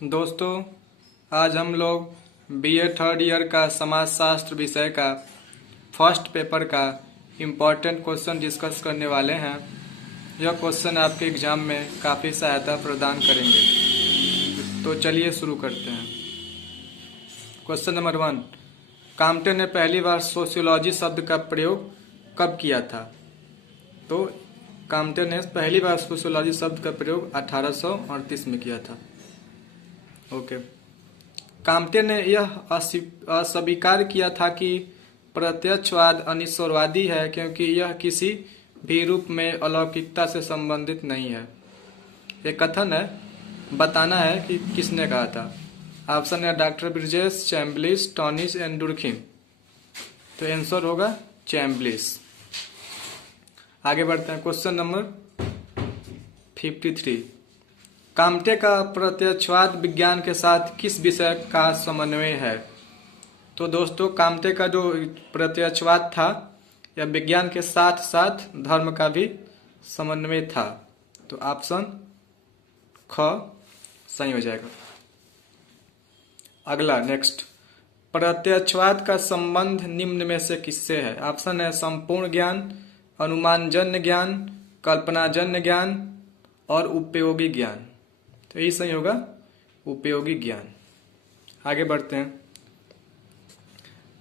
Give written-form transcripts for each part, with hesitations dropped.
दोस्तों, आज हम लोग बीए थर्ड ईयर का समाजशास्त्र विषय का फर्स्ट पेपर का इम्पोर्टेंट क्वेश्चन डिस्कस करने वाले हैं। यह क्वेश्चन आपके एग्जाम में काफ़ी सहायता प्रदान करेंगे। तो चलिए शुरू करते हैं। क्वेश्चन नंबर 1, काम्टे ने पहली बार सोशियोलॉजी शब्द का प्रयोग कब किया था? तो काम्टे ने पहली बार सोशियोलॉजी शब्द का प्रयोग 1838 में किया था। ओके। काम्टे ने यह अस्वीकार किया था कि प्रत्यक्षवाद अनिश्वरवादी है, क्योंकि यह किसी भी रूप में अलौकिकता से संबंधित नहीं है। ये कथन है, बताना है कि किसने कहा था। ऑप्शन है डॉक्टर ब्रिजेश, चैम्बलिस, टॉनिस एंड डुर्खिम। तो आंसर होगा चैम्बलिस। आगे बढ़ते हैं। क्वेश्चन नंबर 53, काम्टे का प्रत्यक्षवाद विज्ञान के साथ किस विषय का समन्वय है? तो दोस्तों, काम्टे का जो प्रत्यक्षवाद था यह विज्ञान के साथ साथ धर्म का भी समन्वय था। तो ऑप्शन ख सही हो जाएगा। अगला नेक्स्ट, प्रत्यक्षवाद का संबंध निम्न में से किससे है? ऑप्शन है संपूर्ण ज्ञान, अनुमानजन्य ज्ञान, कल्पनाजन्य ज्ञान और उपयोगी ज्ञान। तो यही सही होगा, उपयोगी ज्ञान। आगे बढ़ते हैं।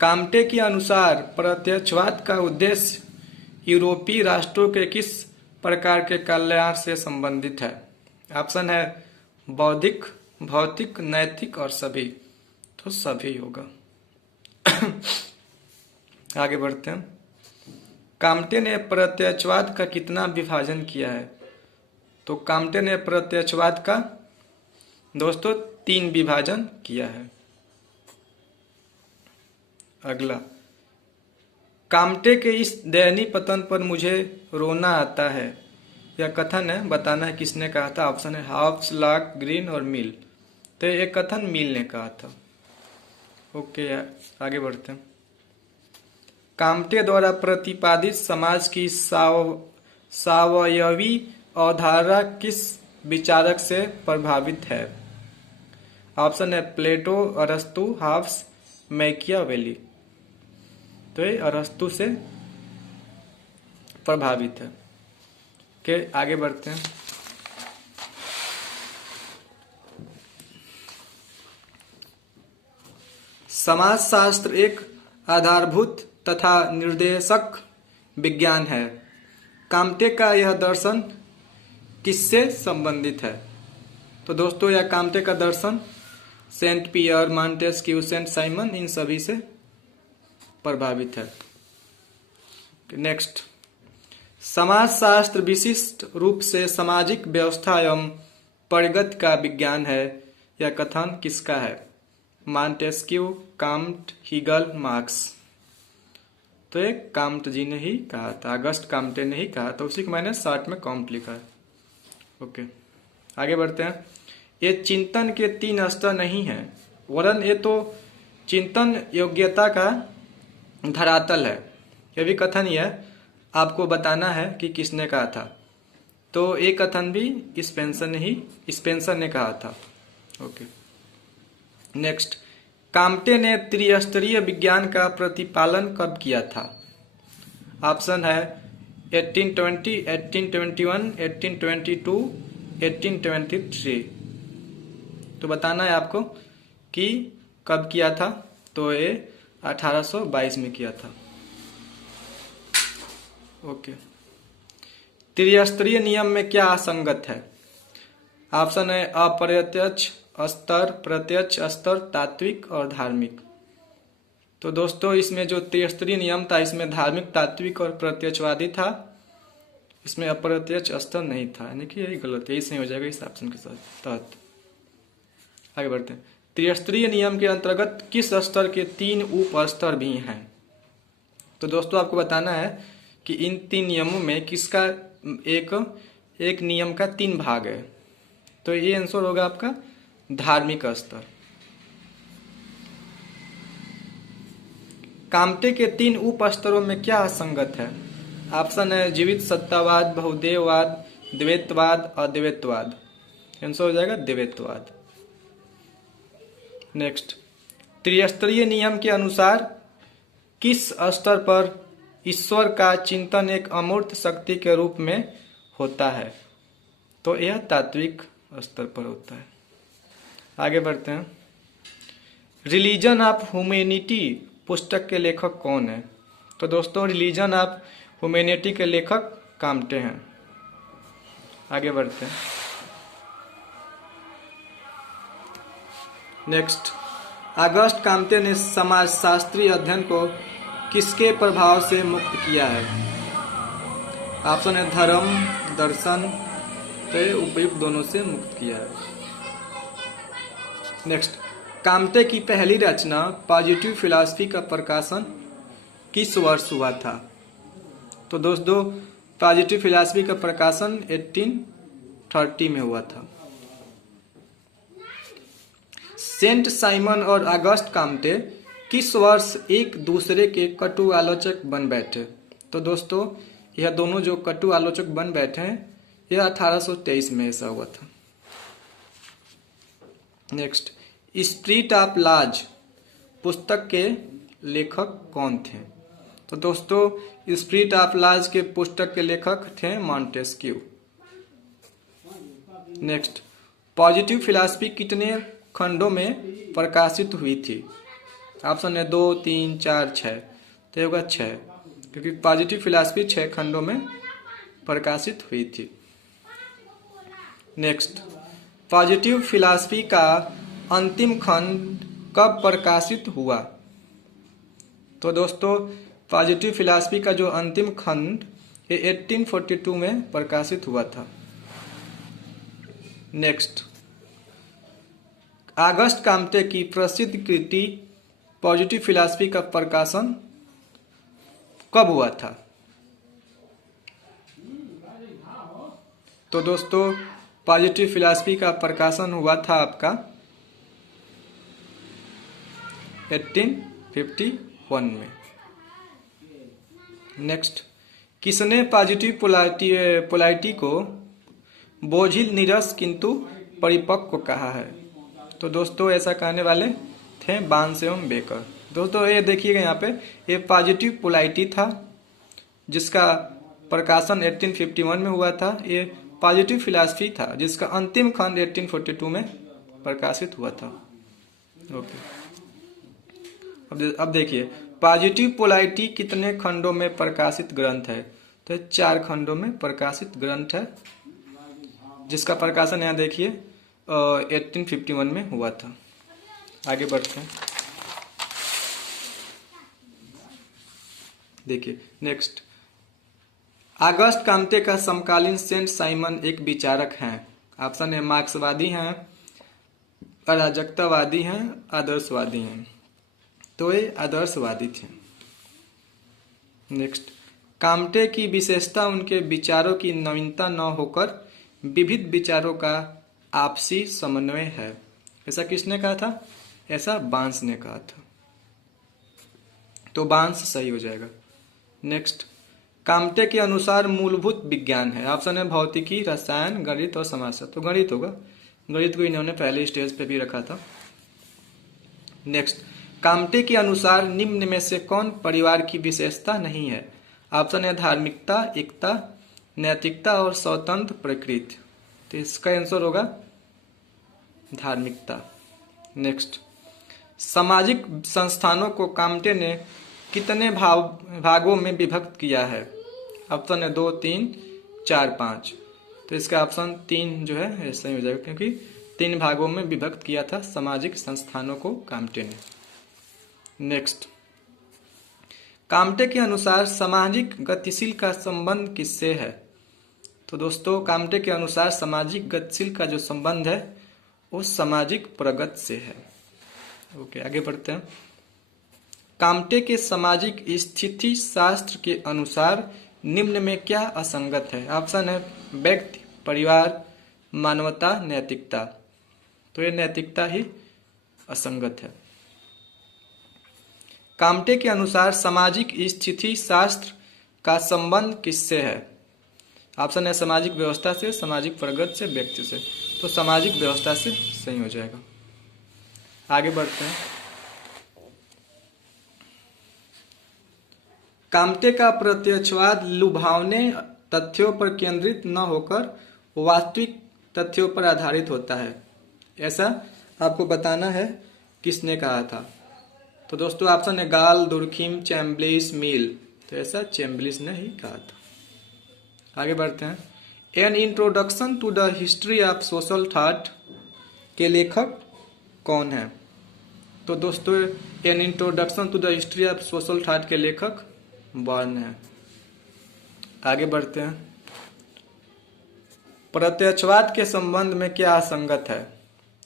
काम्टे के अनुसार प्रत्यक्षवाद का उद्देश्य यूरोपीय राष्ट्रों के किस प्रकार के कल्याण से संबंधित है? ऑप्शन है बौद्धिक, भौतिक, नैतिक और सभी। तो सभी होगा। आगे बढ़ते हैं। काम्टे ने प्रत्यक्षवाद का कितना विभाजन किया है? तो काम्टे ने प्रत्यक्षवाद का दोस्तों 3 विभाजन किया है। अगला, काम्टे के इस दयनीय पतन पर मुझे रोना आता है, यह कथन है, बताना है किसने कहा था। ऑप्शन है हाफ्स, लॉक, ग्रीन और मिल। तो यह कथन मिल ने कहा था। ओके, आगे बढ़ते हैं। काम्टे द्वारा प्रतिपादित समाज की सावयवी अवधारणा किस विचारक से प्रभावित है? ऑप्शन है प्लेटो, अरस्तु, हाफ्स, मैकियावेली। तो ये अरस्तु से प्रभावित है। के आगे बढ़ते हैं। समाजशास्त्र एक आधारभूत तथा निर्देशक विज्ञान है। काम्टे का यह दर्शन किससे संबंधित है? तो दोस्तों, यह काम्टे का दर्शन सेंट पियर, मॉन्टेस्क्यू, सेंट साइमन, इन सभी से प्रभावित है। नेक्स्ट, समाजशास्त्र विशिष्ट रूप से सामाजिक व्यवस्था एवं प्रगति का विज्ञान है, यह कथन किसका है? Montesquieu, Comte, Hegel, Marx. तो ये काम्ट जी ने ही कहा था, अगस्त काम्टे ने ही कहा था। उसी को मैंने शॉर्ट में काम्ट लिखा है। ओके, आगे बढ़ते हैं। ये चिंतन के 3 स्तर नहीं है, वरन ये तो चिंतन योग्यता का धरातल है। यह भी कथन ही है, आपको बताना है कि किसने कहा था। तो ये कथन भी स्पेंसर ने कहा था। ओके, नेक्स्ट, काम्टे ने त्रिस्तरीय विज्ञान का प्रतिपालन कब किया था? ऑप्शन है 1820, 1821, 1822, 1823। तो बताना है आपको कि कब किया था। तो ये 1822 में किया था। ओके, त्रिस्तरीय नियम में क्या असंगत है? ऑप्शन है अप्रत्यक्ष स्तर, प्रत्यक्ष स्तर, तात्विक और धार्मिक। तो दोस्तों, इसमें जो त्रिस्तरीय नियम था इसमें धार्मिक, तात्विक और प्रत्यक्षवादी था। इसमें अप्रत्यक्ष स्तर नहीं था, यानी कि यही गलत है। यही सही हो जाएगा इस ऑप्शन के तहत। आगे बढ़ते हैं। त्रिस्तरीय नियम के अंतर्गत किस स्तर के 3 उप स्तर भी हैं? तो दोस्तों, आपको बताना है कि इन 3 नियमों में किसका एक नियम का 3 भाग है। तो ये आंसर होगा आपका धार्मिक स्तर। काम्टे के 3 उप स्तरों में क्या असंगत है? ऑप्शन है जीवित सत्तावाद, बहुदेववाद, द्वैतवाद, अद्वैतवाद। आंसर हो जाएगा द्वैतवाद। नेक्स्ट, त्रिस्तरीय नियम के अनुसार किस स्तर पर ईश्वर का चिंतन एक अमूर्त शक्ति के रूप में होता है? तो यह तात्विक स्तर पर होता है। आगे बढ़ते हैं। रिलीजन ऑफ ह्यूमैनिटी पुस्तक के लेखक कौन है? तो दोस्तों, रिलीजन ऑफ ह्यूमैनिटी के लेखक काम्टे हैं। आगे बढ़ते हैं। नेक्स्ट, ऑगस्ट काम्टे ने समाजशास्त्री अध्ययन को किसके प्रभाव से मुक्त किया है? ऑप्शन है धर्म, दर्शन, तो उपयुक्त दोनों से मुक्त किया है। नेक्स्ट, काम्टे की पहली रचना पॉजिटिव फिलॉसफी का प्रकाशन किस वर्ष हुआ था? तो दोस्तों, पॉजिटिव फिलॉसफी का प्रकाशन 1830 में हुआ था। सेंट साइमन और ऑगस्ट काम्टे किस वर्ष एक दूसरे के कटु आलोचक बन बैठे? तो दोस्तों, यह दोनों जो कटु आलोचक बन बैठे हैं, यह 1823 में ऐसा हुआ था। नेक्स्ट, स्पिरिट ऑफ लॉज पुस्तक के लेखक कौन थे? तो दोस्तों, स्पिरिट ऑफ लॉज के पुस्तक के लेखक थे मॉन्टेस्क्यू। नेक्स्ट, पॉजिटिव फिलॉसफी कितने खंडों में प्रकाशित हुई थी? ऑप्शन है 2, 3, 4, 6, तो होगा 6, क्योंकि पॉजिटिव फिलॉसफी 6 खंडों में प्रकाशित हुई थी। नेक्स्ट, पॉजिटिव फिलॉसफी का अंतिम खंड कब प्रकाशित हुआ? तो दोस्तों, पॉजिटिव फिलॉसफी का जो अंतिम खंड ये 1842 में प्रकाशित हुआ था। नेक्स्ट, ऑगस्ट काम्टे की प्रसिद्ध कृति पॉजिटिव फिलॉसफी का प्रकाशन कब हुआ था? तो दोस्तों, पॉजिटिव फिलॉसफी का प्रकाशन हुआ था आपका 1851 में। नेक्स्ट, किसने पॉजिटिव पोलैरिटी को बोझिल, नीरस किंतु परिपक्व कहा है? तो दोस्तों, ऐसा कहने वाले थे बार्न्स एवं बेकर। दोस्तों, ये देखिएगा यहाँ पे, ये पॉजिटिव पोलैरिटी था जिसका प्रकाशन 1851 में हुआ था। ये पॉजिटिव फिलॉसफी था जिसका अंतिम खंड 1842 में प्रकाशित हुआ था। ओके, अब देखिए, पॉजिटिव पोलैरिटी कितने खंडों में प्रकाशित ग्रंथ है? तो 4 खंडों में प्रकाशित ग्रंथ है जिसका प्रकाशन यहाँ देखिए 1851 में हुआ था। आगे बढ़ते हैं। देखिए नेक्स्ट, ऑगस्ट काम्टे का समकालीन सेंट साइमन एक विचारक हैं। ऑप्शन है मार्क्सवादी हैं, अराजकतावादी हैं, आदर्शवादी हैं। तो ये आदर्शवादी थे। नेक्स्ट, काम्टे की विशेषता उनके विचारों की नवीनता न होकर विविध विचारों का आपसी समन्वय है। ऐसा किसने कहा था? ऐसा बार्न्स ने कहा था। तो बार्न्स सही हो जाएगा। नेक्स्ट, काम्टे के अनुसार मूलभूत विज्ञान है। ऑप्शन है भौतिकी, रसायन, गणित और समाजशास्त्र। तो गणित होगा, गणित को इन्होंने पहले स्टेज पे भी रखा था। नेक्स्ट, काम्टे के अनुसार निम्न में से कौन परिवार की विशेषता नहीं है? ऑप्शन है धार्मिकता, एकता, नैतिकता और स्वतंत्र प्रकृति। तो इसका आंसर होगा धार्मिकता। नेक्स्ट, सामाजिक संस्थानों को काम्टे ने कितने भागों में विभक्त किया है? ऑप्शन है 2, 3, 4, 5। तो इसका ऑप्शन 3 जो है ऐसा ही हो जाएगा, क्योंकि 3 भागों में विभक्त किया था सामाजिक संस्थानों को काम्टे ने। नेक्स्ट, काम्टे के अनुसार सामाजिक गतिशील का संबंध किससे है? तो दोस्तों, काम्टे के अनुसार सामाजिक गतिशील का जो संबंध है वो सामाजिक प्रगति से है। ओके, आगे बढ़ते हैं। काम्टे के सामाजिक स्थिति शास्त्र के अनुसार निम्न में क्या असंगत है? ऑप्शन है व्यक्ति, परिवार, मानवता, नैतिकता। तो ये नैतिकता ही असंगत है। काम्टे के अनुसार सामाजिक स्थिति शास्त्र का संबंध किससे है? ऑप्शन है सामाजिक व्यवस्था से, सामाजिक प्रगति से, व्यक्ति से। तो सामाजिक व्यवस्था से सही हो जाएगा। आगे बढ़ते हैं। काम्टे का प्रत्यक्षवाद लुभावने तथ्यों पर केंद्रित न होकर वास्तविक तथ्यों पर आधारित होता है, ऐसा आपको बताना है किसने कहा था। तो दोस्तों ऑप्शन है गाल, दुर्खिम, चैम्बलिस, मील। तो ऐसा चैम्बलिस ने ही कहा था। आगे बढ़ते हैं। An introduction to the history of social thought के लेखक कौन है? तो दोस्तों an introduction to the history of social thought के लेखक बर्न है। आगे बढ़ते हैं। प्रत्यक्षवाद के संबंध में क्या असंगत है?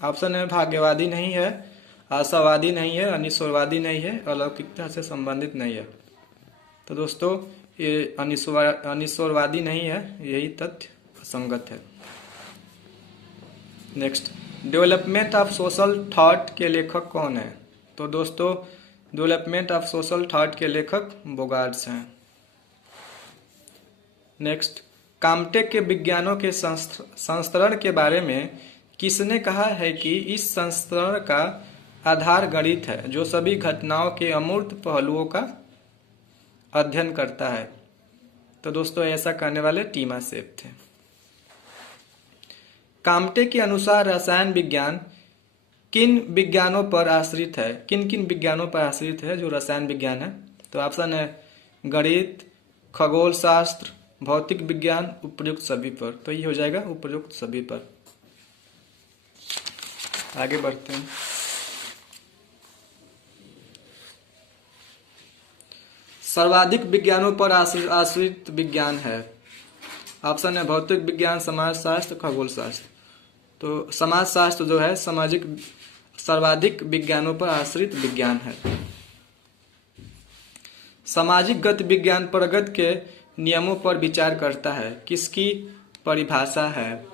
ऑप्शन है भाग्यवादी नहीं है, आशावादी नहीं है, अनिश्वरवादी नहीं है, अलौकिकता से संबंधित नहीं है। तो दोस्तों ये अनिश्वरवादी नहीं है, यही तथ्य असंगत है। Next, development of social thought के लेखक कौन है? तो दोस्तों डेवलपमेंट ऑफ सोशल थॉट के लेखक बोगार्ड्स हैं। नेक्स्ट, काम्टे के विज्ञानों के संस्करण के बारे में किसने कहा है कि इस संस्करण का आधार गणित है जो सभी घटनाओं के अमूर्त पहलुओं का अध्ययन करता है? तो दोस्तों ऐसा कहने वाले टीमासेफ थे। काम्टे के अनुसार रसायन विज्ञान किन विज्ञानों पर आश्रित है? किन किन विज्ञानों पर आश्रित है जो रसायन विज्ञान है? तो ऑप्शन है गणित, खगोल शास्त्र, भौतिक विज्ञान, उपयुक्त सभी पर। तो ये हो जाएगा उपयुक्त सभी पर। आगे बढ़ते हैं। सर्वाधिक विज्ञानों पर आश्रित विज्ञान है। ऑप्शन है भौतिक विज्ञान, समाजशास्त्र, खगोल शास्त्र। तो समाजशास्त्र जो है सर्वाधिक विज्ञानों पर आश्रित विज्ञान है। सामाजिक गति विज्ञान प्रगति के नियमों पर विचार करता है, किसकी परिभाषा है?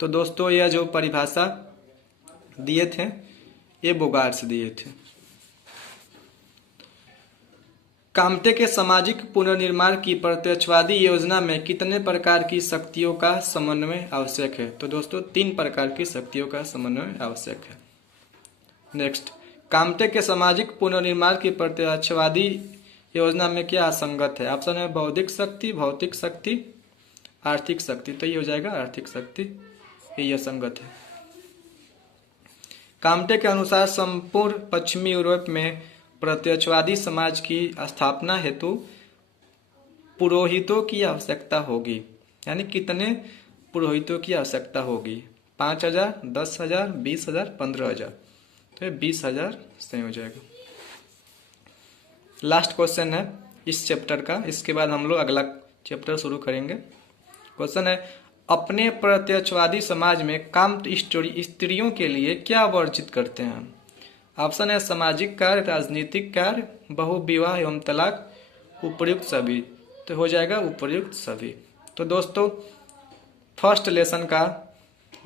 तो दोस्तों यह जो परिभाषा दिए थे ये बोगार्ड्स दिए थे। काम्टे के सामाजिक पुनर्निर्माण की प्रत्यक्षवादी योजना में कितने प्रकार की शक्तियों का समन्वय आवश्यक है? तो दोस्तों 3 प्रकार की शक्तियों का समन्वय आवश्यक है। नेक्स्ट, काम्टे के सामाजिक पुनर्निर्माण की प्रत्यक्षवादी योजना में क्या असंगत है? ऑप्शन है बौद्धिक शक्ति, भौतिक शक्ति, आर्थिक शक्ति। तो ये हो जाएगा आर्थिक शक्ति, ये असंगत है। काम्टे के अनुसार संपूर्ण पश्चिमी यूरोप में प्रत्यक्षवादी समाज की स्थापना हेतु पुरोहितों की आवश्यकता होगी। यानी कितने पुरोहितों की आवश्यकता होगी? 5,000, 10,000, 20,000, 15,000। तो ये 20,000 सही हो जाएगा। लास्ट क्वेश्चन है इस चैप्टर का, इसके बाद हम लोग अगला चैप्टर शुरू करेंगे। क्वेश्चन है अपने प्रत्यक्षवादी समाज में काम्ट स्त्रियों के लिए क्या वर्जित करते हैं? ऑप्शन है सामाजिक कार्य, राजनीतिक कार्य, बहुविवाह एवं तलाक, उपयुक्त सभी। तो हो जाएगा उपयुक्त सभी। तो दोस्तों फर्स्ट लेसन का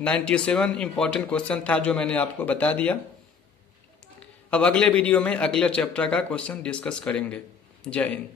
97 इंपॉर्टेंट क्वेश्चन था जो मैंने आपको बता दिया। अब अगले वीडियो में अगले चैप्टर का क्वेश्चन डिस्कस करेंगे। जय हिंद।